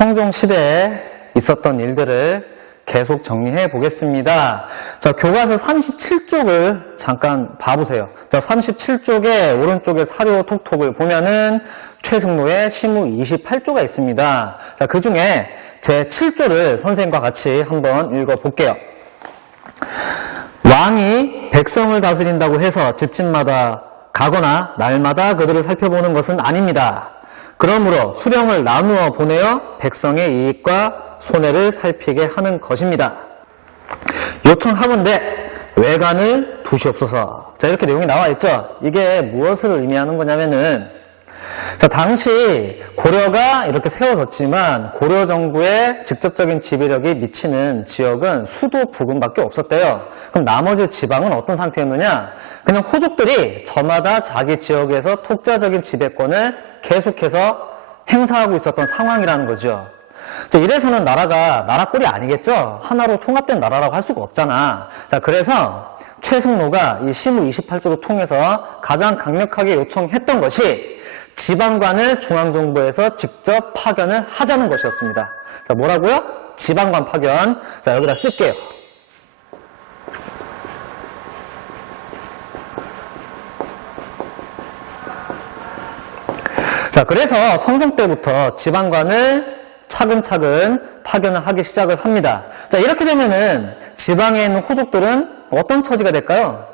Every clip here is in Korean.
성종시대에 있었던 일들을 계속 정리해 보겠습니다. 자, 교과서 37쪽을 잠깐 봐보세요. 자, 37쪽에 오른쪽에 사료 톡톡을 보면은 최승로의 시무 28조가 있습니다. 자, 그 중에 제 7조를 선생님과 같이 한번 읽어볼게요. 왕이 백성을 다스린다고 해서 집집마다 가거나 날마다 그들을 살펴보는 것은 아닙니다. 그러므로 수령을 나누어 보내어 백성의 이익과 손해를 살피게 하는 것입니다. 요청하건대 외관을 두시옵소서. 자, 이렇게 내용이 나와 있죠. 이게 무엇을 의미하는 거냐면은, 자, 당시 고려가 이렇게 세워졌지만 고려 정부의 직접적인 지배력이 미치는 지역은 수도 부근밖에 없었대요. 그럼 나머지 지방은 어떤 상태였느냐? 그냥 호족들이 저마다 자기 지역에서 독자적인 지배권을 계속해서 행사하고 있었던 상황이라는 거죠. 자, 이래서는 나라가 나라꼴이 아니겠죠? 하나로 통합된 나라라고 할 수가 없잖아. 자, 그래서 최승로가 이 시무 28조를 통해서 가장 강력하게 요청했던 것이 지방관을 중앙정부에서 직접 파견을 하자는 것이었습니다. 자, 뭐라고요? 지방관 파견. 자, 여기다 쓸게요. 자, 그래서 성종 때부터 지방관을 차근차근 파견을 하기 시작을 합니다. 자, 이렇게 되면은 지방에 있는 호족들은 어떤 처지가 될까요?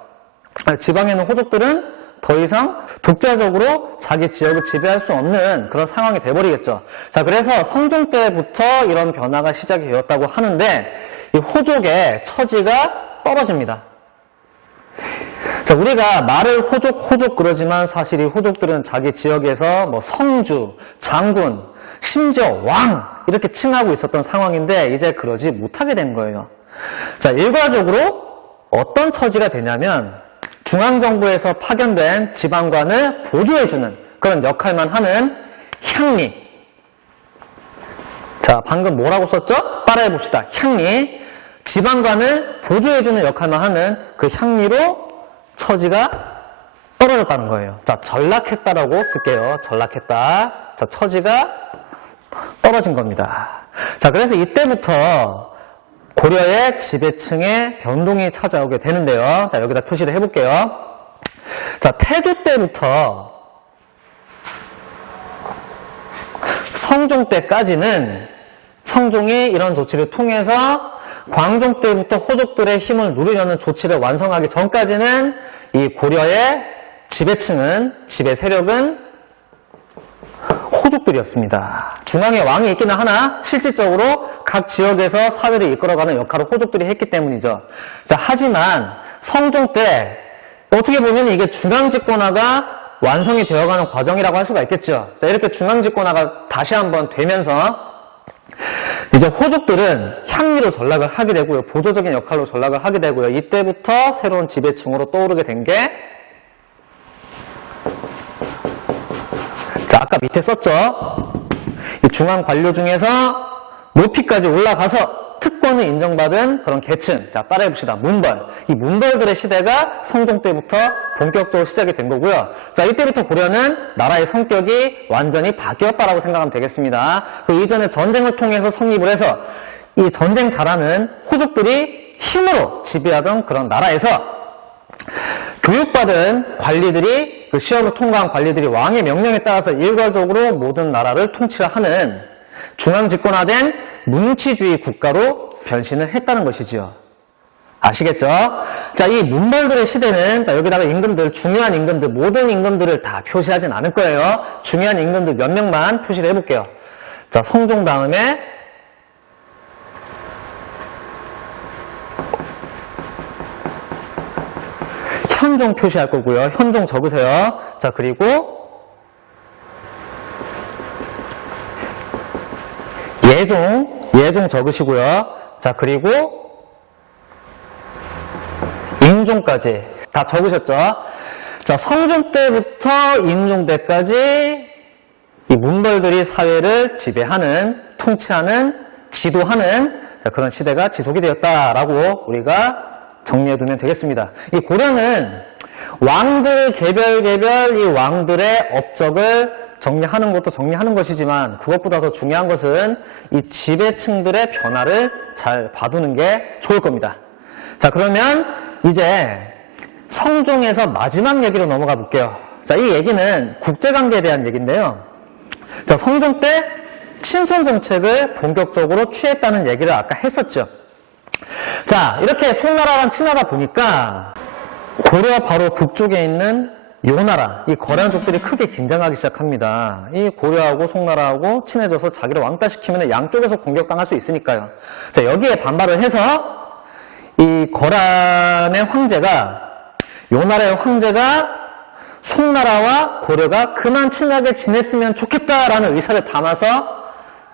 지방에 있는 호족들은 더 이상 독자적으로 자기 지역을 지배할 수 없는 그런 상황이 돼버리겠죠. 자, 그래서 성종 때부터 이런 변화가 시작이 되었다고 하는데 이 호족의 처지가 떨어집니다. 자, 우리가 말을 호족 그러지만 사실 이 호족들은 자기 지역에서 뭐 성주, 장군, 심지어 왕 이렇게 칭하고 있었던 상황인데 이제 그러지 못하게 된 거예요. 자, 일괄적으로 어떤 처지가 되냐면 중앙정부에서 파견된 지방관을 보조해주는 그런 역할만 하는 향리. 자, 방금 뭐라고 썼죠? 따라해봅시다. 향리. 지방관을 보조해주는 역할만 하는 그 향리로 처지가 떨어졌다는 거예요. 자, 전락했다라고 쓸게요. 전락했다. 자, 처지가 떨어진 겁니다. 자, 그래서 이때부터 고려의 지배층의 변동이 찾아오게 되는데요. 자, 여기다 표시를 해볼게요. 자, 태조 때부터 성종 때까지는 성종이 이런 조치를 통해서 광종 때부터 호족들의 힘을 누리려는 조치를 완성하기 전까지는 이 고려의 지배층은, 지배 세력은 호족들이었습니다. 중앙에 왕이 있기는 하나 실질적으로 각 지역에서 사회를 이끌어가는 역할을 호족들이 했기 때문이죠. 자, 하지만 성종 때 어떻게 보면 이게 중앙집권화가 완성이 되어가는 과정이라고 할 수가 있겠죠. 자, 이렇게 중앙집권화가 다시 한번 되면서 이제 호족들은 향리로 전락을 하게 되고요. 보조적인 역할로 전락을 하게 되고요. 이때부터 새로운 지배층으로 떠오르게 된 게, 자, 아까 밑에 썼죠. 이 중앙 관료 중에서 높이까지 올라가서 특권을 인정받은 그런 계층. 자, 따라해봅시다. 문벌. 이 문벌들의 시대가 성종 때부터 본격적으로 시작이 된 거고요. 자, 이때부터 고려는 나라의 성격이 완전히 바뀌었다라고 생각하면 되겠습니다. 그 이전에 전쟁을 통해서 성립을 해서 이 전쟁 잘하는 호족들이 힘으로 지배하던 그런 나라에서 교육받은 관리들이, 그 시험을 통과한 관리들이 왕의 명령에 따라서 일괄적으로 모든 나라를 통치를 하는 중앙집권화된 문치주의 국가로 변신을 했다는 것이지요. 아시겠죠? 자, 이 문벌들의 시대는, 자, 여기다가 임금들, 중요한 임금들, 모든 임금들을 다 표시하진 않을 거예요. 중요한 임금들 몇 명만 표시를 해볼게요. 자, 성종 다음에 현종 표시할 거고요. 현종 적으세요. 자, 그리고 예종 적으시고요. 자, 그리고 인종까지 다 적으셨죠? 자, 성종 때부터 인종 때까지 이 문벌들이 사회를 지배하는, 통치하는, 지도하는 그런 시대가 지속이 되었다라고 우리가 정리해두면 되겠습니다. 이 고려는 왕들 개별 이 왕들의 업적을 정리하는 것도 정리하는 것이지만 그것보다 더 중요한 것은 이 지배층들의 변화를 잘 봐두는 게 좋을 겁니다. 자, 그러면 이제 성종에서 마지막 얘기로 넘어가 볼게요. 자, 이 얘기는 국제관계에 대한 얘기인데요. 자, 성종 때 친손 정책을 본격적으로 취했다는 얘기를 아까 했었죠. 자, 이렇게 송나라랑 친하다 보니까 고려 바로 북쪽에 있는 요나라, 이 거란족들이 크게 긴장하기 시작합니다. 이 고려하고 송나라하고 친해져서 자기를 왕따시키면 양쪽에서 공격당할 수 있으니까요. 자, 여기에 반발을 해서 이 거란의 황제가, 요나라의 황제가 송나라와 고려가 그만 친하게 지냈으면 좋겠다라는 의사를 담아서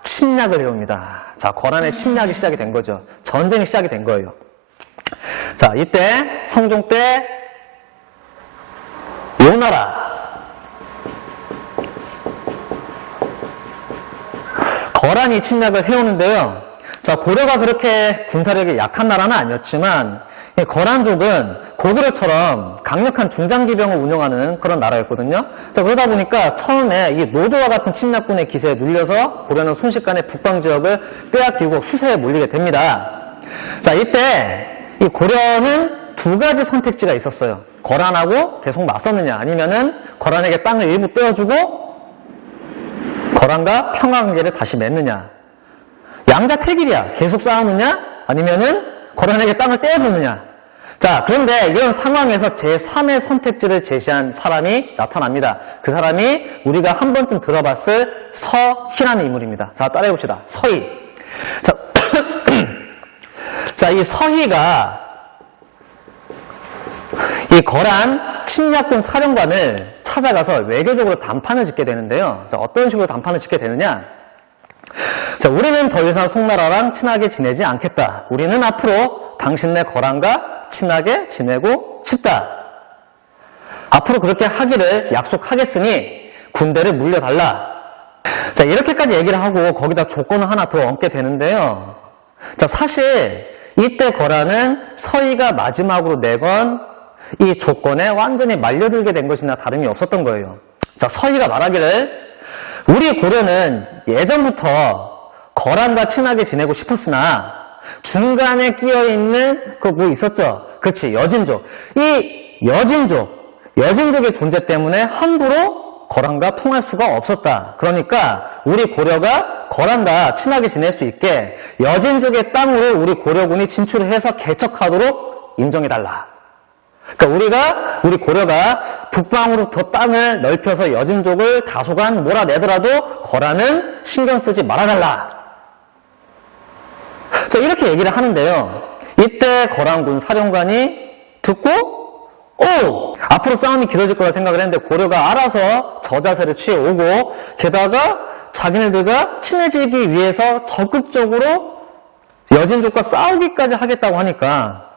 침략을 해옵니다. 자, 거란의 침략이 시작이 된 거죠. 전쟁이 시작이 된 거예요. 자, 이때 성종 때 요나라, 거란이 침략을 해오는데요. 자, 고려가 그렇게 군사력이 약한 나라는 아니었지만 거란족은 고구려처럼 강력한 중장기병을 운영하는 그런 나라였거든요. 자, 그러다 보니까 처음에 이 노도와 같은 침략군의 기세에 눌려서 고려는 순식간에 북방 지역을 빼앗기고 수세에 몰리게 됩니다. 자, 이때 이 고려는 두 가지 선택지가 있었어요. 거란하고 계속 맞섰느냐, 아니면은 거란에게 땅을 일부 떼어주고 거란과 평화관계를 다시 맺느냐. 양자택일이야. 계속 싸우느냐, 아니면은 거란에게 땅을 떼어주느냐. 자, 그런데 이런 상황에서 제3의 선택지를 제시한 사람이 나타납니다. 그 사람이 우리가 한 번쯤 들어봤을 서희라는 인물입니다. 자, 따라해봅시다. 서희. 자, 자, 이 서희가 이 거란 침략군 사령관을 찾아가서 외교적으로 담판을 짓게 되는데요. 자, 어떤 식으로 담판을 짓게 되느냐. 자, 우리는 더 이상 송나라랑 친하게 지내지 않겠다. 우리는 앞으로 당신네 거란과 친하게 지내고 싶다. 앞으로 그렇게 하기를 약속하겠으니 군대를 물려달라. 자, 이렇게까지 얘기를 하고 거기다 조건을 하나 더 얹게 되는데요. 자, 사실 이때 거란은 서희가 마지막으로 내건 이 조건에 완전히 말려들게 된 것이나 다름이 없었던 거예요. 자, 서희가 말하기를 우리 고려는 예전부터 거란과 친하게 지내고 싶었으나 중간에 끼어있는 그 뭐 있었죠? 그렇지, 여진족. 이 여진족의 존재 때문에 함부로 거란과 통할 수가 없었다. 그러니까 우리 고려가 거란과 친하게 지낼 수 있게 여진족의 땅으로 우리 고려군이 진출을 해서 개척하도록 인정해달라. 그러니까 우리 고려가 북방으로부터 땅을 넓혀서 여진족을 다소간 몰아내더라도 거란은 신경 쓰지 말아달라. 자, 이렇게 얘기를 하는데요. 이때 거란군 사령관이 듣고 앞으로 싸움이 길어질 거라 생각을 했는데 고려가 알아서 저자세를 취해오고 게다가 자기네들과 친해지기 위해서 적극적으로 여진족과 싸우기까지 하겠다고 하니까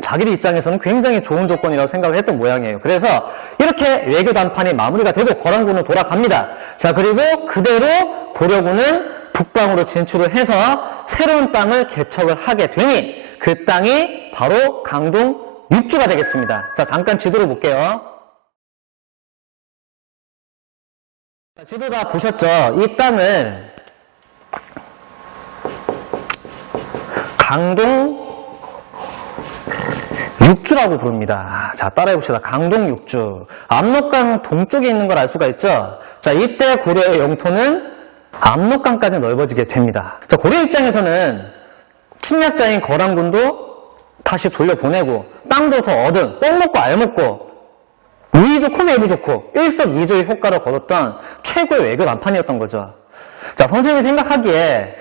자기들 입장에서는 굉장히 좋은 조건이라고 생각을 했던 모양이에요. 그래서 이렇게 외교 담판이 마무리가 되고 거란군은 돌아갑니다. 자, 그리고 그대로 고려군은 북방으로 진출을 해서 새로운 땅을 개척을 하게 되니 그 땅이 바로 강동 육주가 되겠습니다. 자, 잠깐 지도를 볼게요. 지도 다 보셨죠? 이 땅을 강동 육주라고 부릅니다. 자, 따라해봅시다. 강동 육주. 압록강 동쪽에 있는 걸 알 수가 있죠? 자, 이때 고려의 영토는 압록강까지 넓어지게 됩니다. 자, 고려 입장에서는 침략자인 거란군도 다시 돌려보내고 땅도 더 얻은 떡 먹고 알 먹고 우위 좋고 매부 좋고 일석이조의 효과를 거뒀던 최고의 외교 남판이었던 거죠. 자, 선생님이 생각하기에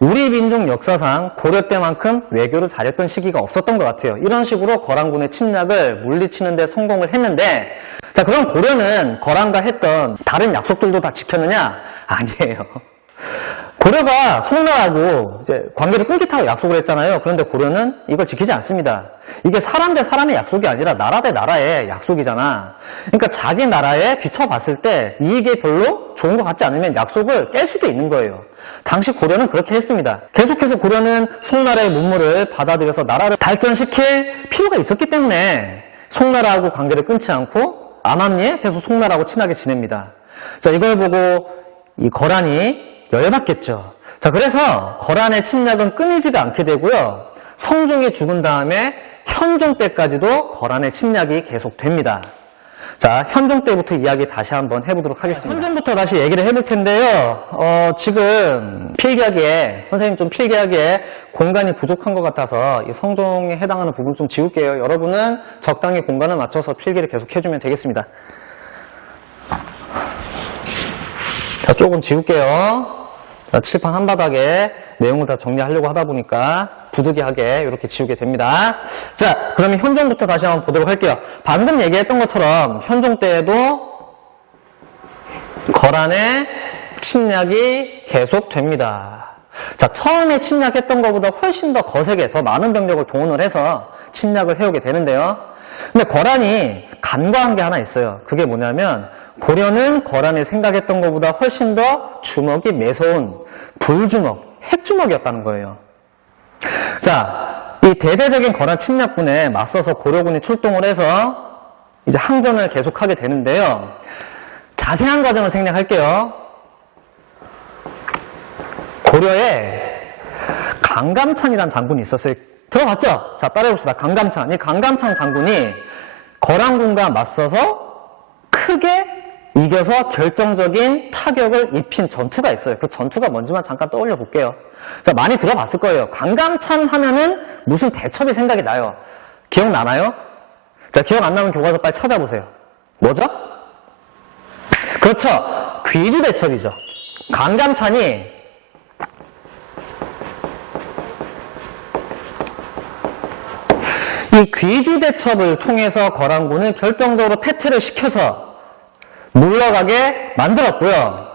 우리 민족 역사상 고려 때만큼 외교를 잘했던 시기가 없었던 것 같아요. 이런 식으로 거란군의 침략을 물리치는 데 성공을 했는데, 자, 그럼 고려는 거란과 했던 다른 약속들도 다 지켰느냐? 아니에요. 고려가 송나라하고 이제 관계를 끊겠다고 약속을 했잖아요. 그런데 고려는 이걸 지키지 않습니다. 이게 사람 대 사람의 약속이 아니라 나라 대 나라의 약속이잖아. 그러니까 자기 나라에 비춰봤을 때 이익이 별로 좋은 것 같지 않으면 약속을 깰 수도 있는 거예요. 당시 고려는 그렇게 했습니다. 계속해서 고려는 송나라의 문물을 받아들여서 나라를 발전시킬 필요가 있었기 때문에 송나라하고 관계를 끊지 않고 암암리에 계속 송나라하고 친하게 지냅니다. 자, 이걸 보고 이 거란이 열받겠죠. 자, 그래서 거란의 침략은 끊이지가 않게 되고요. 성종이 죽은 다음에 현종 때까지도 거란의 침략이 계속됩니다. 자, 현종 때부터 이야기 다시 한번 해보도록 하겠습니다. 현종부터 다시 얘기를 해볼 텐데요. 지금 필기하기에, 선생님 좀 필기하기에 공간이 부족한 것 같아서 이 성종에 해당하는 부분 좀 지울게요. 여러분은 적당히 공간을 맞춰서 필기를 계속 해주면 되겠습니다. 자, 조금 지울게요. 자, 칠판 한바닥에 내용을 다 정리하려고 하다 보니까 부득이하게 이렇게 지우게 됩니다. 자, 그러면 현종부터 다시 한번 보도록 할게요. 방금 얘기했던 것처럼 현종 때에도 거란의 침략이 계속됩니다. 자, 처음에 침략했던 것보다 훨씬 더 거세게 더 많은 병력을 동원을 해서 침략을 해오게 되는데요. 근데 거란이 간과한 게 하나 있어요. 그게 뭐냐면 고려는 거란이 생각했던 것보다 훨씬 더 주먹이 매서운 불주먹, 핵주먹이었다는 거예요. 자, 이 대대적인 거란 침략군에 맞서서 고려군이 출동을 해서 이제 항전을 계속하게 되는데요. 자세한 과정을 생략할게요. 고려에 강감찬이라는 장군이 있었어요. 들어봤죠? 자, 따라해봅시다. 강감찬. 이 강감찬 장군이 거란군과 맞서서 크게 이겨서 결정적인 타격을 입힌 전투가 있어요. 그 전투가 뭔지만 잠깐 떠올려 볼게요. 자, 많이 들어봤을 거예요. 강감찬 하면은 무슨 대첩이 생각이 나요. 기억나나요? 자, 기억 안 나면 교과서 빨리 찾아보세요. 뭐죠? 그렇죠. 귀주 대첩이죠. 강감찬이 이 귀주 대첩을 통해서 거란군을 결정적으로 패퇴를 시켜서 물러가게 만들었고요.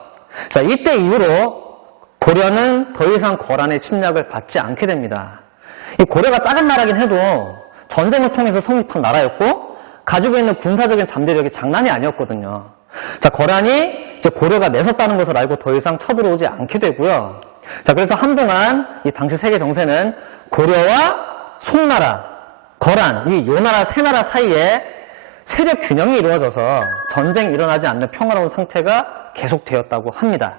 자, 이때 이후로 고려는 더 이상 거란의 침략을 받지 않게 됩니다. 이 고려가 작은 나라긴 해도 전쟁을 통해서 성립한 나라였고 가지고 있는 군사적인 잠재력이 장난이 아니었거든요. 자, 거란이 이제 고려가 내섰다는 것을 알고 더 이상 쳐들어오지 않게 되고요. 자, 그래서 한동안 이 당시 세계 정세는 고려와 송나라, 거란, 이 요 나라 세 나라 사이에 세력 균형이 이루어져서 전쟁이 일어나지 않는 평화로운 상태가 계속되었다고 합니다.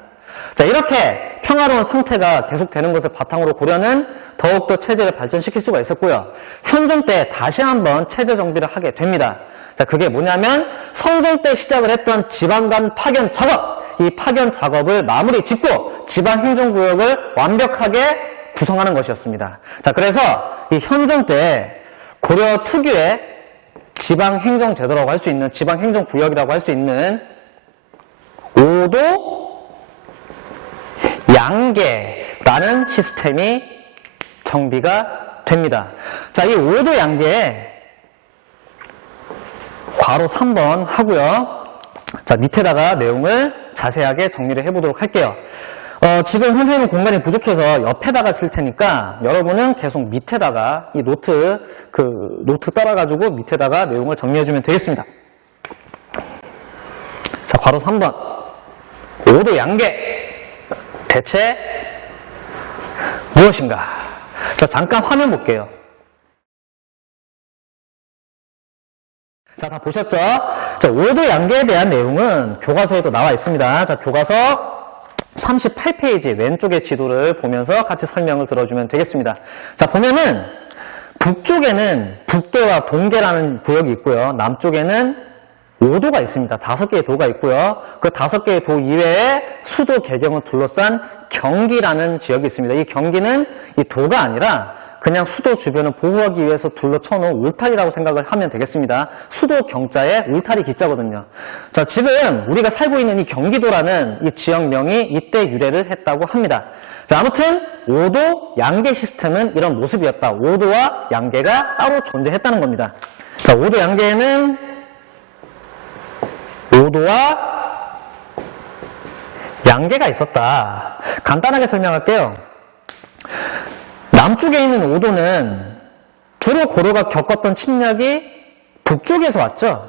자, 이렇게 평화로운 상태가 계속되는 것을 바탕으로 고려는 더욱더 체제를 발전시킬 수가 있었고요. 현종 때 다시 한번 체제 정비를 하게 됩니다. 자, 그게 뭐냐면 성종 때 시작을 했던 지방간 파견 작업, 이 파견 작업을 마무리 짓고 지방행정구역을 완벽하게 구성하는 것이었습니다. 자, 그래서 이 현종 때 고려 특유의 지방행정제도라고 할 수 있는, 지방행정구역이라고 할 수 있는 5도 양계라는 시스템이 정비가 됩니다. 자, 이 5도 양계에 괄호 3번 하고요. 자, 밑에다가 내용을 자세하게 정리를 해보도록 할게요. 지금 선생님은 공간이 부족해서 옆에다가 쓸 테니까 여러분은 계속 밑에다가 이 노트 따라가지고 밑에다가 내용을 정리해주면 되겠습니다. 자, 괄호 3번. 5도 양계. 대체 무엇인가? 자, 잠깐 화면 볼게요. 자, 다 보셨죠? 자, 5도 양계에 대한 내용은 교과서에도 나와 있습니다. 자, 교과서 38페이지 왼쪽의 지도를 보면서 같이 설명을 들어주면 되겠습니다. 자, 보면은 북쪽에는 북계와 동계라는 구역이 있고요. 남쪽에는 5도가 있습니다. 5개의 도가 있고요. 그 5개의 도 이외에 수도 개경을 둘러싼 경기라는 지역이 있습니다. 이 경기는 이 도가 아니라 그냥 수도 주변을 보호하기 위해서 둘러쳐놓은 울타리라고 생각을 하면 되겠습니다. 수도 경자에 울타리 기자거든요. 자, 지금 우리가 살고 있는 이 경기도라는 이 지역명이 이때 유래를 했다고 합니다. 자, 아무튼 5도 양계 시스템은 이런 모습이었다. 5도와 양계가 따로 존재했다는 겁니다. 자, 5도 양계에는 5도와 양계가 있었다. 간단하게 설명할게요. 남쪽에 있는 5도는 주로 고려가 겪었던 침략이 북쪽에서 왔죠.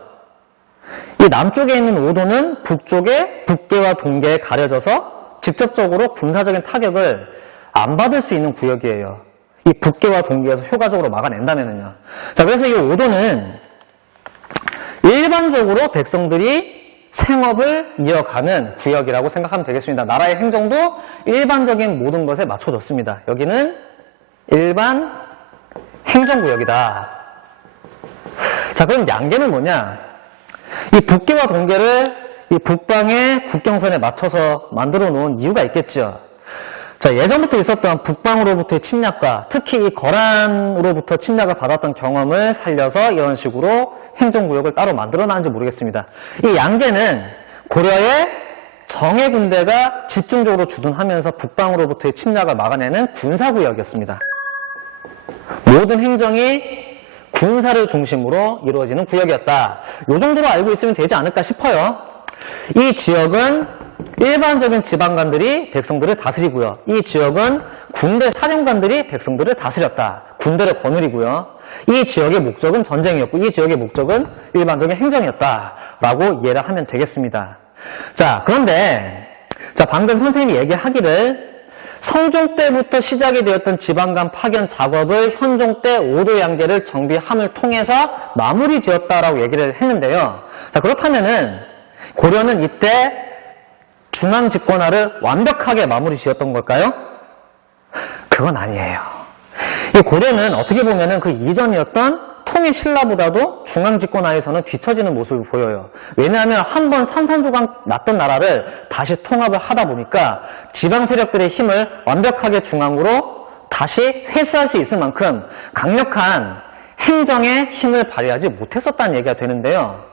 이 남쪽에 있는 5도는 북쪽에 북계와 동계에 가려져서 직접적으로 군사적인 타격을 안 받을 수 있는 구역이에요. 이 북계와 동계에서 효과적으로 막아낸다면요. 자, 그래서 이 5도는 일반적으로 백성들이 생업을 이어가는 구역이라고 생각하면 되겠습니다. 나라의 행정도 일반적인 모든 것에 맞춰졌습니다. 여기는 일반 행정구역이다. 자, 그럼 양계는 뭐냐? 이 북계와 동계를 이 북방의 국경선에 맞춰서 만들어 놓은 이유가 있겠죠. 자, 예전부터 있었던 북방으로부터의 침략과 특히 이 거란으로부터 침략을 받았던 경험을 살려서 이런 식으로 행정구역을 따로 만들어 놨는지 모르겠습니다. 이 양계는 고려의 정예 군대가 집중적으로 주둔하면서 북방으로부터의 침략을 막아내는 군사구역이었습니다. 모든 행정이 군사를 중심으로 이루어지는 구역이었다. 이 정도로 알고 있으면 되지 않을까 싶어요. 이 지역은 일반적인 지방관들이 백성들을 다스리고요. 이 지역은 군대 사령관들이 백성들을 다스렸다. 군대를 거느리고요. 이 지역의 목적은 전쟁이었고 이 지역의 목적은 일반적인 행정이었다. 라고 이해를 하면 되겠습니다. 자, 그런데 자, 방금 선생님이 얘기하기를 성종 때부터 시작이 되었던 지방간 파견 작업을 현종 때 오도양계를 정비함을 통해서 마무리 지었다라고 얘기를 했는데요. 자, 그렇다면은 고려는 이때 중앙 집권화를 완벽하게 마무리 지었던 걸까요? 그건 아니에요. 이 고려는 어떻게 보면은 그 이전이었던 통일 신라보다도 중앙 집권화에서는 뒤처지는 모습을 보여요. 왜냐하면 한번 산산조각 났던 나라를 다시 통합을 하다 보니까 지방 세력들의 힘을 완벽하게 중앙으로 다시 회수할 수 있을 만큼 강력한 행정의 힘을 발휘하지 못했었다는 얘기가 되는데요.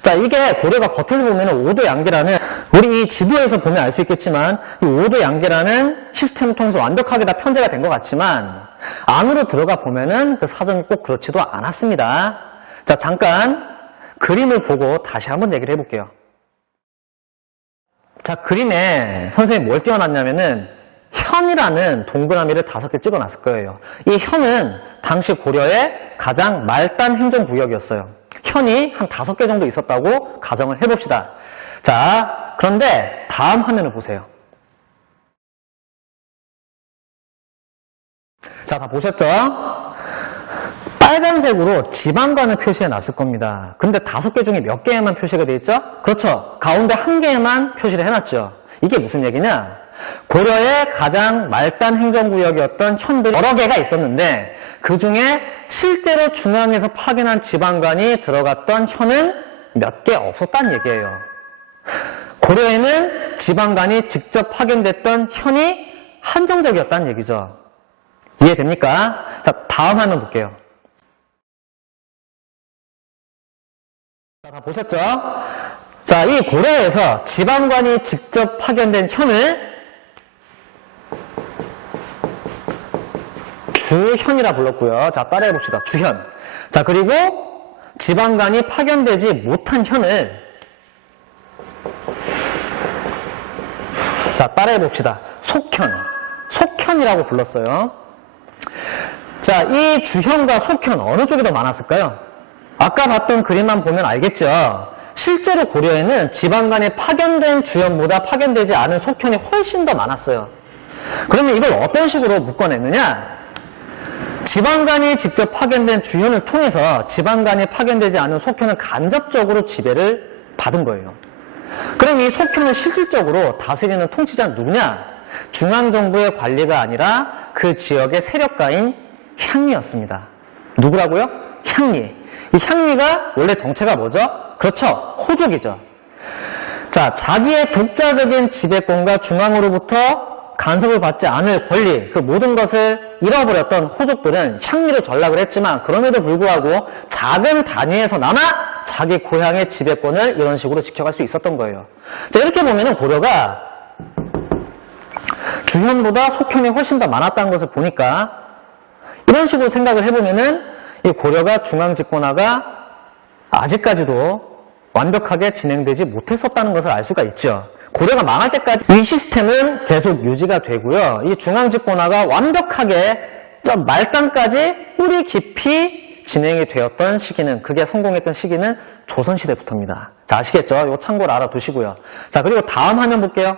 자, 이게 고려가 겉에서 보면 오도양계라는, 우리 이 지도에서 보면 알 수 있겠지만 이 오도양계라는 시스템을 통해서 완벽하게 다 편제가 된 것 같지만 안으로 들어가 보면은 그 사정이 꼭 그렇지도 않았습니다. 자, 잠깐 그림을 보고 다시 한번 얘기를 해볼게요. 자, 그림에 선생님이 뭘 띄워놨냐면은 현이라는 동그라미를 5개 찍어놨을 거예요. 이 현은 당시 고려의 가장 말단 행정구역이었어요. 현이 한 5개 정도 있었다고 가정을 해봅시다. 자, 그런데 다음 화면을 보세요. 자, 다 보셨죠? 빨간색으로 지방관을 표시해 놨을 겁니다. 근데 5개 중에 몇 개에만 표시가 되어 있죠? 그렇죠. 가운데 1개에만 표시를 해놨죠. 이게 무슨 얘기냐? 고려의 가장 말단 행정구역이었던 현들이 여러 개가 있었는데 그 중에 실제로 중앙에서 파견한 지방관이 들어갔던 현은 몇 개 없었다는 얘기예요. 고려에는 지방관이 직접 파견됐던 현이 한정적이었다는 얘기죠. 이해됩니까? 자, 다음 화면 볼게요. 자, 다 보셨죠? 자, 이 고려에서 지방관이 직접 파견된 현을 주현이라 불렀고요. 자, 따라해봅시다. 주현. 자, 그리고 지방관이 파견되지 못한 현을 자, 따라해봅시다. 속현. 속현이라고 불렀어요. 자, 이 주현과 속현 어느 쪽이 더 많았을까요? 아까 봤던 그림만 보면 알겠죠? 실제로 고려에는 지방간에 파견된 주현보다 파견되지 않은 속현이 훨씬 더 많았어요. 그러면 이걸 어떤 식으로 묶어냈느냐? 지방간이 직접 파견된 주현을 통해서 지방간이 파견되지 않은 속현은 간접적으로 지배를 받은 거예요. 그럼 이 속현을 실질적으로 다스리는 통치자는 누구냐? 중앙정부의 관리가 아니라 그 지역의 세력가인 향리였습니다. 누구라고요? 향리. 이 향리가 원래 정체가 뭐죠? 그렇죠. 호족이죠. 자, 자기의 독자적인 지배권과 중앙으로부터 간섭을 받지 않을 권리, 그 모든 것을 잃어버렸던 호족들은 향리를 전락을 했지만 그럼에도 불구하고 작은 단위에서나마 자기 고향의 지배권을 이런 식으로 지켜갈 수 있었던 거예요. 자, 이렇게 보면은 고려가 주현보다 속현이 훨씬 더 많았다는 것을 보니까 이런 식으로 생각을 해보면은 이 고려가 중앙집권화가 아직까지도 완벽하게 진행되지 못했었다는 것을 알 수가 있죠. 고려가 망할 때까지 이 시스템은 계속 유지가 되고요. 이 중앙집권화가 완벽하게 저 말단까지 뿌리 깊이 진행이 되었던 시기는, 그게 성공했던 시기는 조선시대부터입니다. 자, 아시겠죠? 이거 참고로 알아두시고요. 자, 그리고 다음 화면 볼게요.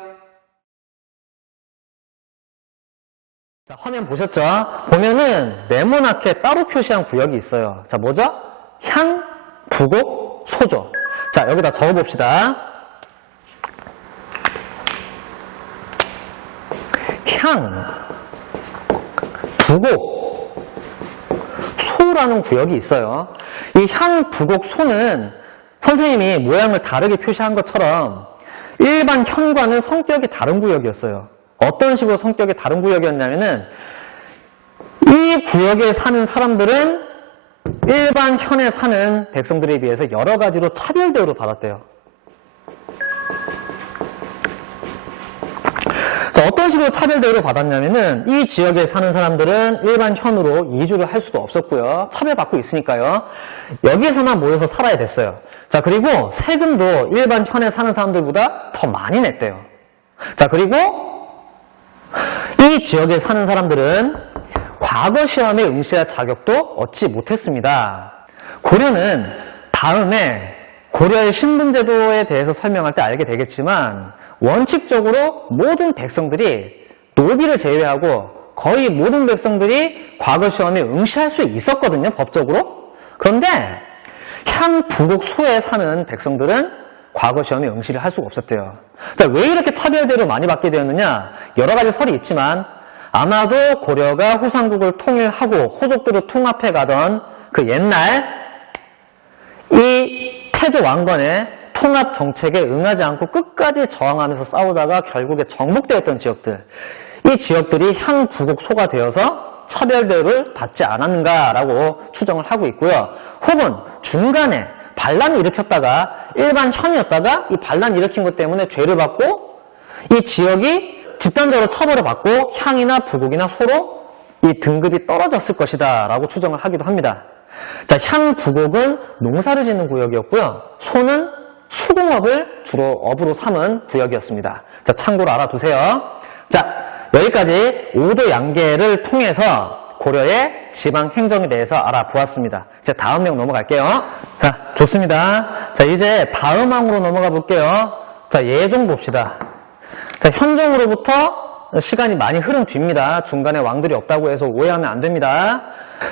자, 화면 보셨죠? 보면은 네모나게 따로 표시한 구역이 있어요. 자, 뭐죠? 향, 부곡, 부곡, 소죠. 자, 여기다 적어봅시다. 향, 부곡, 소라는 구역이 있어요. 이 향, 부곡, 소는 선생님이 모양을 다르게 표시한 것처럼 일반 현과는 성격이 다른 구역이었어요. 어떤 식으로 성격이 다른 구역이었냐면은 이 구역에 사는 사람들은 일반 현에 사는 백성들에 비해서 여러 가지로 차별 대우를 받았대요. 자, 어떤 식으로 차별 대우를 받았냐면은 이 지역에 사는 사람들은 일반 현으로 이주를 할 수도 없었고요. 차별받고 있으니까요. 여기에서만 모여서 살아야 됐어요. 자, 그리고 세금도 일반 현에 사는 사람들보다 더 많이 냈대요. 자, 그리고 이 지역에 사는 사람들은 과거 시험에 응시할 자격도 얻지 못했습니다. 고려는 다음에 고려의 신분제도에 대해서 설명할 때 알게 되겠지만 원칙적으로 모든 백성들이 노비를 제외하고 거의 모든 백성들이 과거 시험에 응시할 수 있었거든요, 법적으로. 그런데 향, 부곡, 소에 사는 백성들은 과거 시험에 응시를 할 수가 없었대요. 자, 왜 이렇게 차별대로 많이 받게 되었느냐? 여러 가지 설이 있지만 아마도 고려가 후삼국을 통일하고 호족들을 통합해 가던 그 옛날 이 태조 왕건의 통합 정책에 응하지 않고 끝까지 저항하면서 싸우다가 결국에 정복되었던 지역들, 이 지역들이 향, 부곡, 소가 되어서 차별대우를 받지 않았는가라고 추정을 하고 있고요. 혹은 중간에 반란을 일으켰다가 일반 현이었다가 이 반란 일으킨 것 때문에 죄를 받고 이 지역이 집단적으로 처벌을 받고 향이나 부곡이나 소로 이 등급이 떨어졌을 것이다 라고 추정을 하기도 합니다. 자, 향, 부곡은 농사를 짓는 구역이었고요. 소는 수공업을 주로 업으로 삼은 구역이었습니다. 자, 참고로 알아두세요. 자, 여기까지 5도 양계를 통해서 고려의 지방 행정에 대해서 알아보았습니다. 이제 다음 내용 넘어갈게요. 자, 좋습니다. 자, 이제 다음 항으로 넘어가 볼게요. 자, 예종 봅시다. 자, 현종으로부터 시간이 많이 흐른 뒤입니다. 중간에 왕들이 없다고 해서 오해하면 안 됩니다.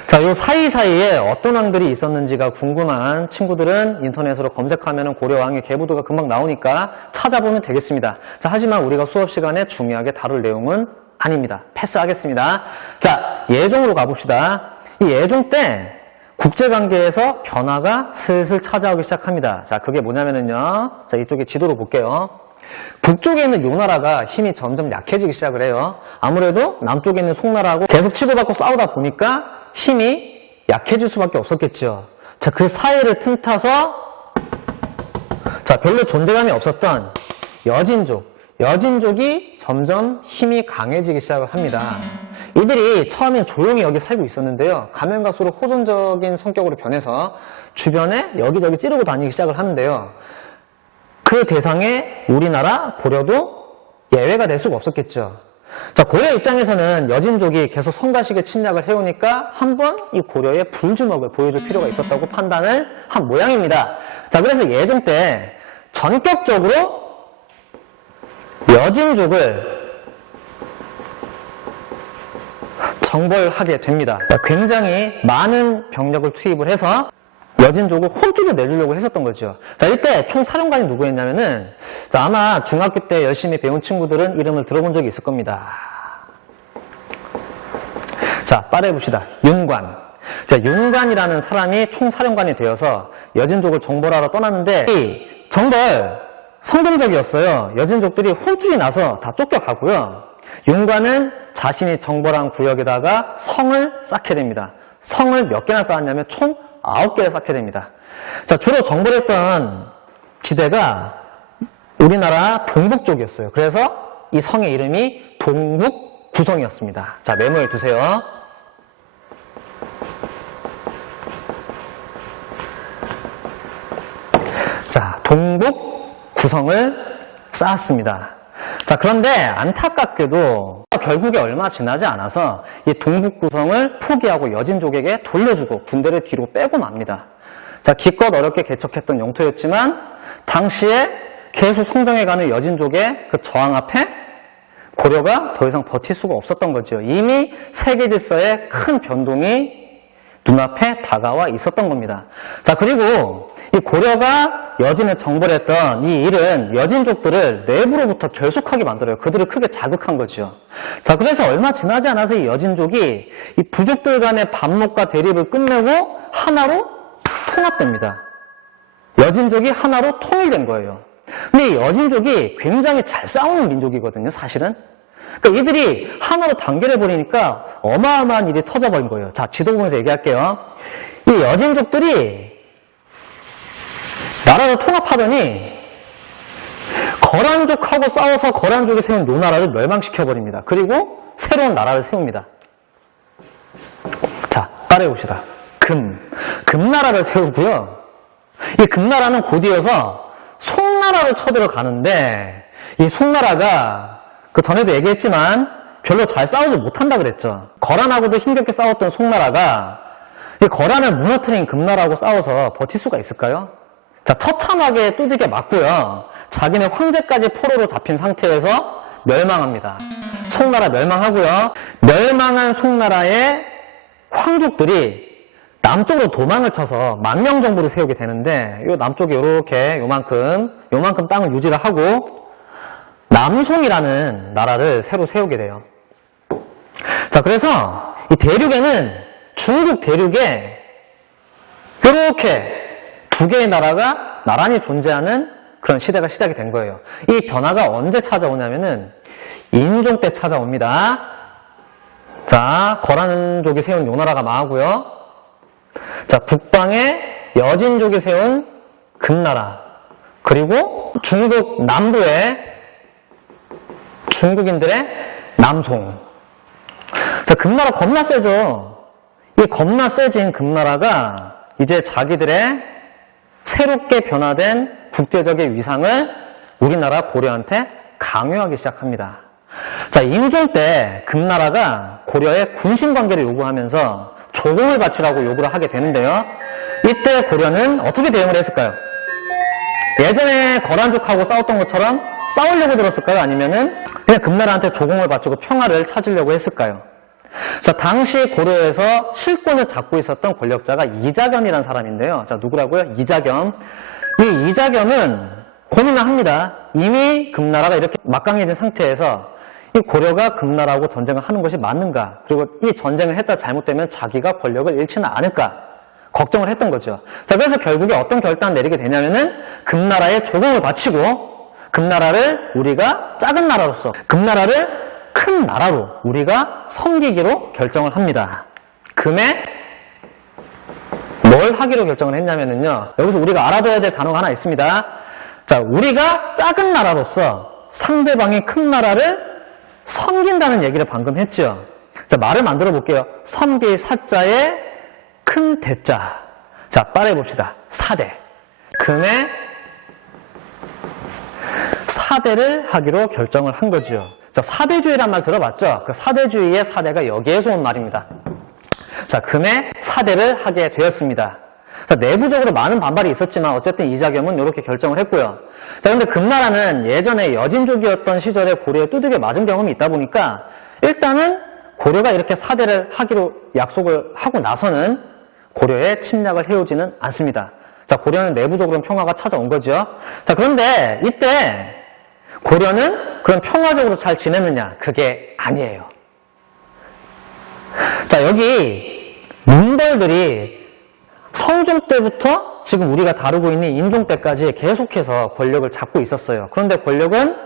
자, 요 사이사이에 어떤 왕들이 있었는지가 궁금한 친구들은 인터넷으로 검색하면 고려왕의 계보도가 금방 나오니까 찾아보면 되겠습니다. 자, 하지만 우리가 수업 시간에 중요하게 다룰 내용은 아닙니다. 패스하겠습니다. 자, 예종으로 가봅시다. 이 예종 때 국제관계에서 변화가 슬슬 찾아오기 시작합니다. 자, 그게 뭐냐면은요. 자, 이쪽에 지도로 볼게요. 북쪽에 있는 요나라가 힘이 점점 약해지기 시작을 해요. 아무래도 남쪽에 있는 송나라하고 계속 치고받고 싸우다 보니까 힘이 약해질 수밖에 없었겠죠. 자, 그 사이를 틈타서 자, 별로 존재감이 없었던 여진족이 점점 힘이 강해지기 시작을 합니다. 이들이 처음엔 조용히 여기 살고 있었는데요. 가면 갈수록 호전적인 성격으로 변해서 주변에 여기저기 찌르고 다니기 시작을 하는데요. 그 대상에 우리나라 고려도 예외가 될 수가 없었겠죠. 자, 고려 입장에서는 여진족이 계속 성가시게 침략을 해오니까 한번 이 고려의 불주먹을 보여줄 필요가 있었다고 판단을 한 모양입니다. 자, 그래서 예종 때 전격적으로 여진족을 정벌하게 됩니다. 굉장히 많은 병력을 투입을 해서 여진족을 혼쭐을 내주려고 했었던 거죠. 자, 이때 총사령관이 누구였냐면은, 자, 아마 중학교 때 열심히 배운 친구들은 이름을 들어본 적이 있을 겁니다. 자, 따라해봅시다. 윤관. 자, 윤관이라는 사람이 총사령관이 되어서 여진족을 정벌하러 떠났는데, 이 정벌 성공적이었어요. 여진족들이 혼쭐이 나서 다 쫓겨가고요. 윤관은 자신이 정벌한 구역에다가 성을 쌓게 됩니다. 성을 몇 개나 쌓았냐면 총 9개를 쌓게 됩니다. 자, 주로 정벌했던 지대가 우리나라 동북 쪽이었어요. 그래서 이 성의 이름이 동북구성이었습니다. 자, 메모해 두세요. 자, 동북구성을 쌓았습니다. 자, 그런데 안타깝게도 결국에 얼마 지나지 않아서 이 동북구성을 포기하고 여진족에게 돌려주고 군대를 뒤로 빼고 맙니다. 자, 기껏 어렵게 개척했던 영토였지만 당시에 계속 성장해가는 여진족의 그 저항 앞에 고려가 더 이상 버틸 수가 없었던 거죠. 이미 세계 질서에 큰 변동이 눈앞에 다가와 있었던 겁니다. 자, 그리고 이 고려가 여진을 정벌했던 이 일은 여진족들을 내부로부터 결속하게 만들어요. 그들을 크게 자극한 거죠. 자, 그래서 얼마 지나지 않아서 이 여진족이 이 부족들 간의 반목과 대립을 끝내고 하나로 통합됩니다. 여진족이 하나로 통일된 거예요. 근데 이 여진족이 굉장히 잘 싸우는 민족이거든요, 사실은. 그러니까 이들이 하나로 단결해버리니까 어마어마한 일이 터져버린 거예요. 자, 지도 보면서 얘기할게요. 이 여진족들이 나라를 통합하더니 거란족하고 싸워서 거란족이 세운 요 나라를 멸망시켜버립니다. 그리고 새로운 나라를 세웁니다. 자, 따라해봅시다. 금나라를 세우고요. 이 금나라는 곧이어서 송나라를 쳐들어가는데 이 송나라가 그 전에도 얘기했지만 별로 잘 싸우지 못한다 그랬죠. 거란하고도 힘겹게 싸웠던 송나라가 이 거란을 무너뜨린 금나라하고 싸워서 버틸 수가 있을까요? 자, 처참하게 두들겨 맞고요. 자기네 황제까지 포로로 잡힌 상태에서 멸망합니다. 송나라 멸망하고요. 멸망한 송나라의 황족들이 남쪽으로 도망을 쳐서 만명 정부를 세우게 되는데 요 남쪽에 요렇게 요만큼 땅을 유지를 하고 남송이라는 나라를 새로 세우게 돼요. 자, 그래서 이 대륙에는 중국 대륙에 이렇게 두 개의 나라가 나란히 존재하는 그런 시대가 시작이 된 거예요. 이 변화가 언제 찾아오냐면은 인종 때 찾아옵니다. 자, 거란족이 세운 요 나라가 망하고요. 자, 북방에 여진족이 세운 금나라, 그리고 중국 남부에 중국인들의 남송. 자, 금나라 겁나 세죠. 이 겁나 세진 금나라가 이제 자기들의 새롭게 변화된 국제적인 위상을 우리나라 고려한테 강요하기 시작합니다. 자, 임종 때 금나라가 고려에 군신관계를 요구하면서 조공을 바치라고 요구를 하게 되는데요. 이때 고려는 어떻게 대응을 했을까요? 예전에 거란족하고 싸웠던 것처럼 싸우려고 들었을까요? 아니면은 그냥 금나라한테 조공을 바치고 평화를 찾으려고 했을까요? 자, 당시 고려에서 실권을 잡고 있었던 권력자가 이자겸이라는 사람인데요. 자, 누구라고요? 이자겸. 이 이자겸은 고민을 합니다. 이미 금나라가 이렇게 막강해진 상태에서 이 고려가 금나라하고 전쟁을 하는 것이 맞는가? 그리고 이 전쟁을 했다 잘못되면 자기가 권력을 잃지는 않을까? 걱정을 했던 거죠. 자, 그래서 결국에 어떤 결단을 내리게 되냐면은 금나라에 조공을 바치고 금나라를 우리가 작은 나라로서 금나라를 큰 나라로 우리가 섬기기로 결정을 합니다. 금에 뭘 하기로 결정을 했냐면요. 여기서 우리가 알아둬야 될 단어가 하나 있습니다. 자, 우리가 작은 나라로서 상대방이 큰 나라를 섬긴다는 얘기를 방금 했죠. 자, 말을 만들어 볼게요. 섬길 사자에 큰 대자. 자, 빠르게 봅시다. 사대. 금에 사대를 하기로 결정을 한 거죠. 자, 사대주의란 말 들어봤죠? 그 사대주의의 사대가 여기에서 온 말입니다. 자, 금에 사대를 하게 되었습니다. 자, 내부적으로 많은 반발이 있었지만 어쨌든 이자겸은 이렇게 결정을 했고요. 자, 근데 금나라는 예전에 여진족이었던 시절에 고려에 두들겨 맞은 경험이 있다 보니까 일단은 고려가 이렇게 사대를 하기로 약속을 하고 나서는 고려에 침략을 해오지는 않습니다. 자, 고려는 내부적으로는 평화가 찾아온 거죠. 자, 그런데 이때 고려는 그런 평화적으로 잘 지내느냐? 그게 아니에요. 자, 여기 문벌들이 성종 때부터 지금 우리가 다루고 있는 인종 때까지 계속해서 권력을 잡고 있었어요. 그런데 권력은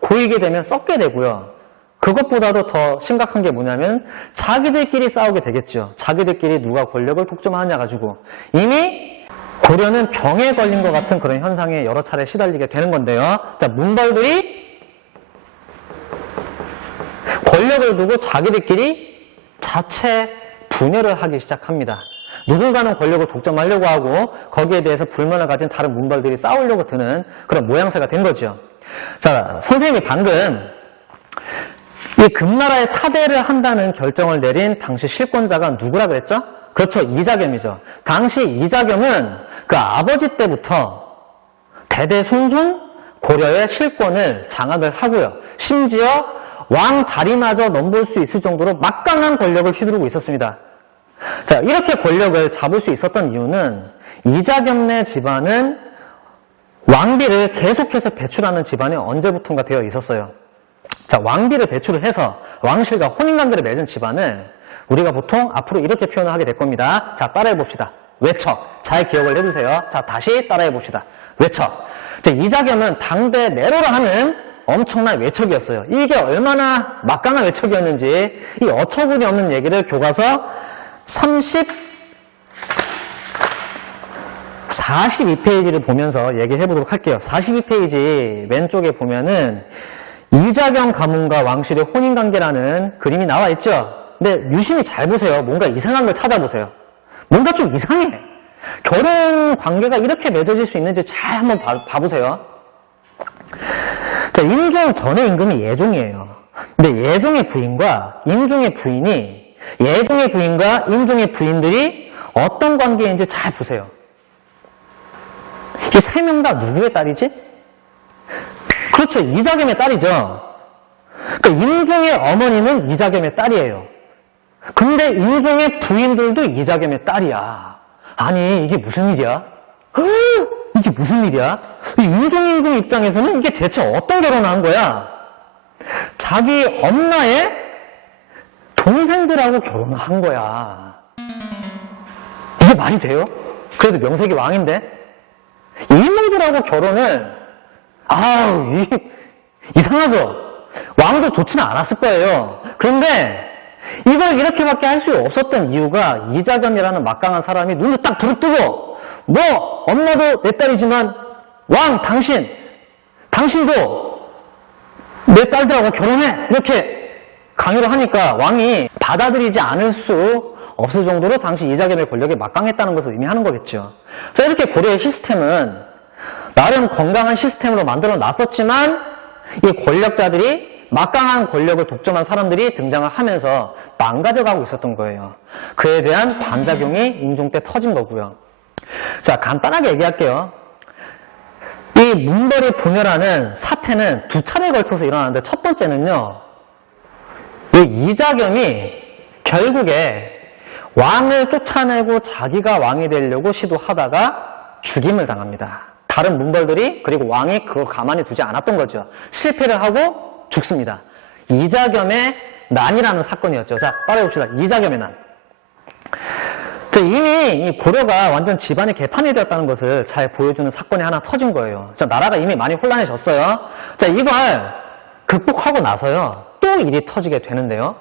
고이게 되면 썩게 되고요. 그것보다도 더 심각한 게 뭐냐면 자기들끼리 싸우게 되겠죠. 자기들끼리 누가 권력을 독점하느냐 가지고 이미 고려는 병에 걸린 것 같은 그런 현상에 여러 차례 시달리게 되는 건데요. 자, 문벌들이 권력을 두고 자기들끼리 자체 분열을 하기 시작합니다. 누군가는 권력을 독점하려고 하고 거기에 대해서 불만을 가진 다른 문벌들이 싸우려고 드는 그런 모양새가 된 거죠. 자, 선생님이 방금 이 금나라의 사대를 한다는 결정을 내린 당시 실권자가 누구라 그랬죠? 그렇죠, 이자겸이죠. 당시 이자겸은 그 아버지 때부터 대대손손 고려의 실권을 장악을 하고요. 심지어 왕 자리마저 넘볼 수 있을 정도로 막강한 권력을 휘두르고 있었습니다. 자, 이렇게 권력을 잡을 수 있었던 이유는 이자겸네 집안은 왕비를 계속해서 배출하는 집안이 언제부턴가 되어 있었어요. 자, 왕비를 배출을 해서 왕실과 혼인관계를 맺은 집안을 우리가 보통 앞으로 이렇게 표현을 하게 될 겁니다. 자, 따라해 봅시다. 외척. 잘 기억을 해주세요. 자, 다시 따라해 봅시다. 외척. 자, 이자겸은 당대 내로라 하는 엄청난 외척이었어요. 이게 얼마나 막강한 외척이었는지 이 어처구니 없는 얘기를 교과서 42페이지를 보면서 얘기해 보도록 할게요. 42페이지 왼쪽에 보면은 이자겸 가문과 왕실의 혼인관계라는 그림이 나와 있죠. 근데 유심히 잘 보세요. 뭔가 이상한 걸 찾아보세요. 뭔가 좀 이상해. 결혼 관계가 이렇게 맺어질 수 있는지 잘 한번 봐보세요. 자, 임종 전의 임금이 예종이에요. 근데 예종의 부인과 임종의 부인이 예종의 부인과 임종의 부인들이 어떤 관계인지 잘 보세요. 이 세 명 다 누구의 딸이지? 그렇죠. 이자겸의 딸이죠. 그러니까 임종의 어머니는 이자겸의 딸이에요. 근데 임종의 부인들도 이자겸의 딸이야. 아니, 이게 무슨 일이야? 이게 무슨 일이야? 임종 임금 입장에서는 이게 대체 어떤 결혼을 한 거야? 자기 엄마의 동생들하고 결혼을 한 거야. 이게 말이 돼요? 그래도 명색이 왕인데? 이모들하고 결혼을, 아우, 이상하죠? 왕도 좋지는 않았을 거예요. 그런데 이걸 이렇게밖에 할 수 없었던 이유가 이자겸이라는 막강한 사람이 눈을 딱 부릅뜨고 너 엄마도 내 딸이지만 왕 당신도 내 딸들하고 결혼해 이렇게 강요를 하니까 왕이 받아들이지 않을 수 없을 정도로 당시 이자겸의 권력이 막강했다는 것을 의미하는 거겠죠. 자, 이렇게 고려의 시스템은 나름 건강한 시스템으로 만들어 놨었지만 이 권력자들이 막강한 권력을 독점한 사람들이 등장을 하면서 망가져가고 있었던 거예요. 그에 대한 반작용이 임종 때 터진 거고요. 자, 간단하게 얘기할게요. 이 문벌이 분열하는 사태는 두 차례에 걸쳐서 일어나는데 첫 번째는요. 이 이자겸이 결국에 왕을 쫓아내고 자기가 왕이 되려고 시도하다가 죽임을 당합니다. 다른 문벌들이 그리고 왕이 그걸 가만히 두지 않았던 거죠. 실패를 하고 죽습니다. 이자겸의 난이라는 사건이었죠. 자, 따라해봅시다. 이자겸의 난. 자, 이미 이 고려가 완전 집안이 개판이 되었다는 것을 잘 보여주는 사건이 하나 터진 거예요. 자, 나라가 이미 많이 혼란해졌어요. 자, 이걸 극복하고 나서요. 또 일이 터지게 되는데요.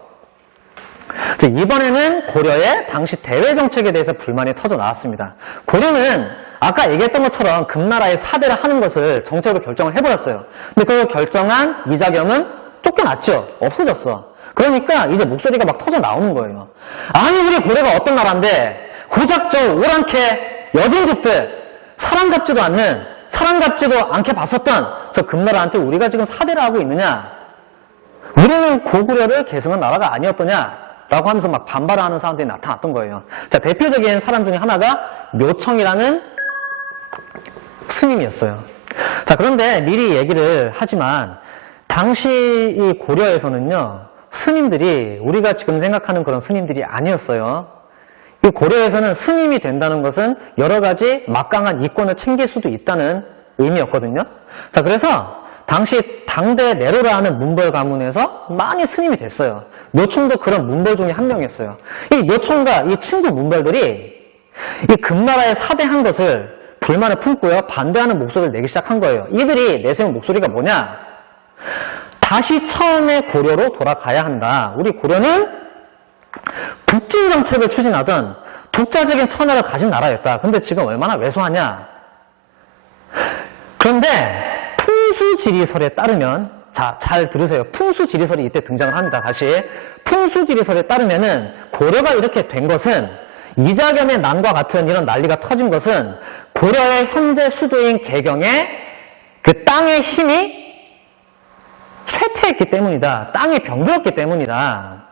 자, 이번에는 고려의 당시 대외 정책에 대해서 불만이 터져 나왔습니다. 고려는 아까 얘기했던 것처럼 금나라의 사대를 하는 것을 정책으로 결정을 해버렸어요. 근데 그걸 결정한 이자겸은 쫓겨났죠. 없어졌어. 그러니까 이제 목소리가 막 터져 나오는 거예요. 아니, 우리 고려가 어떤 나라인데 고작 저 오랑캐 여진족들 사랑받지도 않게 봤었던 저 금나라한테 우리가 지금 사대를 하고 있느냐? 우리는 고구려를 계승한 나라가 아니었더냐? 라고 하면서 막 반발을 하는 사람들이 나타났던 거예요. 자, 대표적인 사람 중에 하나가 묘청이라는 스님이었어요. 자, 그런데 미리 얘기를 하지만 당시 이 고려에서는요, 스님들이 우리가 지금 생각하는 그런 스님들이 아니었어요. 이 고려에서는 스님이 된다는 것은 여러 가지 막강한 이권을 챙길 수도 있다는 의미였거든요. 자, 그래서 당시 당대 내로라 하는 문벌 가문에서 많이 스님이 됐어요. 묘청도 그런 문벌 중에 한 명이었어요. 이 묘청과 이 친구 문벌들이 이 금나라에 사대한 것을 불만을 품고요. 반대하는 목소리를 내기 시작한 거예요. 이들이 내세운 목소리가 뭐냐? 다시 처음에 고려로 돌아가야 한다. 우리 고려는 북진 정책을 추진하던 독자적인 천하를 가진 나라였다. 근데 지금 얼마나 왜소하냐? 그런데 풍수지리설에 따르면, 자, 잘 들으세요. 풍수지리설이 이때 등장을 합니다. 다시. 풍수지리설에 따르면은 고려가 이렇게 된 것은 이자겸의 난과 같은 이런 난리가 터진 것은 고려의 현재 수도인 개경의 그 땅의 힘이 쇠퇴했기 때문이다. 땅이 병들었기 때문이다.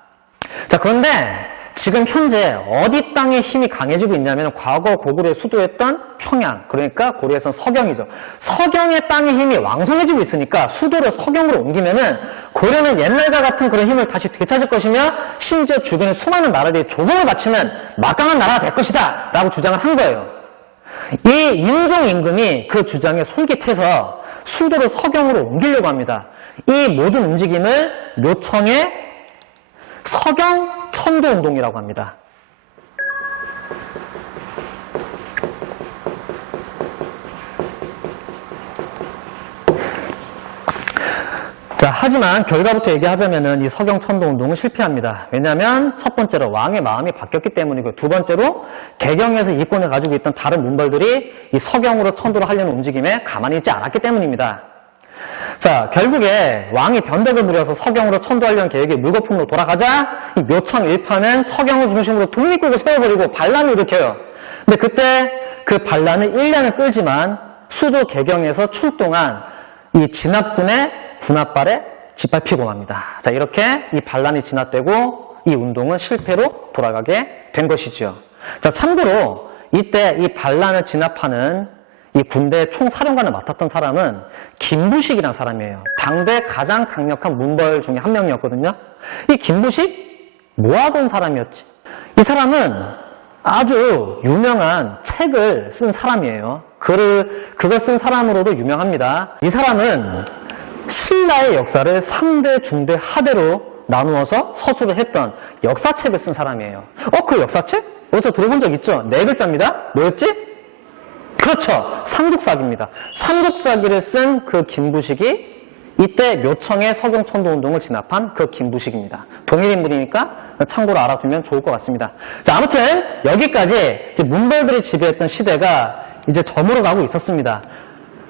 자, 그런데 지금 현재 어디 땅에 힘이 강해지고 있냐면 과거 고구려의 수도였던 평양, 그러니까 고려에서는 서경이죠. 서경의 땅의 힘이 왕성해지고 있으니까 수도를 서경으로 옮기면은 고려는 옛날과 같은 그런 힘을 다시 되찾을 것이며 심지어 주변의 수많은 나라들이 조공을 바치는 막강한 나라가 될 것이다 라고 주장을 한 거예요. 이 인종 임금이 그 주장에 솔깃해서 수도를 서경으로 옮기려고 합니다. 이 모든 움직임을 묘청의 서경 천도운동이라고 합니다. 자, 하지만 결과부터 얘기하자면은 이 서경 천도운동은 실패합니다. 왜냐하면 첫 번째로 왕의 마음이 바뀌었기 때문이고, 두 번째로 개경에서 이권을 가지고 있던 다른 문벌들이 이 서경으로 천도를 하려는 움직임에 가만히 있지 않았기 때문입니다. 자, 결국에 왕이 변덕을 부려서 서경으로 천도하려는 계획이 물거품으로 돌아가자 이 묘청 일파는 서경을 중심으로 독립국을 세워버리고 반란을 일으켜요. 근데 그때 그 반란은 1년을 끌지만 수도 개경에서 출동한 이 진압군의 군합발에 짓밟히고 맙니다. 자, 이렇게 이 반란이 진압되고 이 운동은 실패로 돌아가게 된 것이지요. 자, 참고로 이때 이 반란을 진압하는 이 군대 총사령관을 맡았던 사람은 김부식이라는 사람이에요. 당대 가장 강력한 문벌 중에 한 명이었거든요. 이 김부식 뭐 하던 사람이었지? 이 사람은 아주 유명한 책을 쓴 사람이에요. 그걸 쓴 사람으로도 유명합니다. 이 사람은 신라의 역사를 상대, 중대, 하대로 나누어서 서술을 했던 역사책을 쓴 사람이에요. 그 역사책? 어디서 들어본 적 있죠? 4글자입니다. 뭐였지? 그렇죠. 삼국사기입니다. 삼국사기를 쓴 그 김부식이 이때 묘청의 서경천도운동을 진압한 그 김부식입니다. 동일인물이니까 참고로 알아두면 좋을 것 같습니다. 자, 아무튼 여기까지 이제 문벌들이 지배했던 시대가 이제 저물어 가고 있었습니다.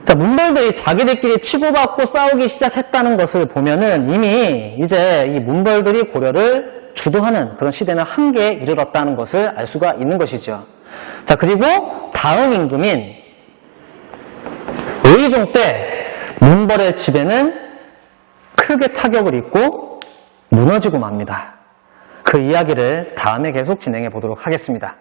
자, 문벌들이 자기들끼리 치고받고 싸우기 시작했다는 것을 보면은 이미 이제 이 문벌들이 고려를 주도하는 그런 시대는 한계에 이르렀다는 것을 알 수가 있는 것이죠. 자, 그리고 다음 임금인 의종 때 문벌의 지배는 크게 타격을 입고 무너지고 맙니다. 그 이야기를 다음에 계속 진행해 보도록 하겠습니다.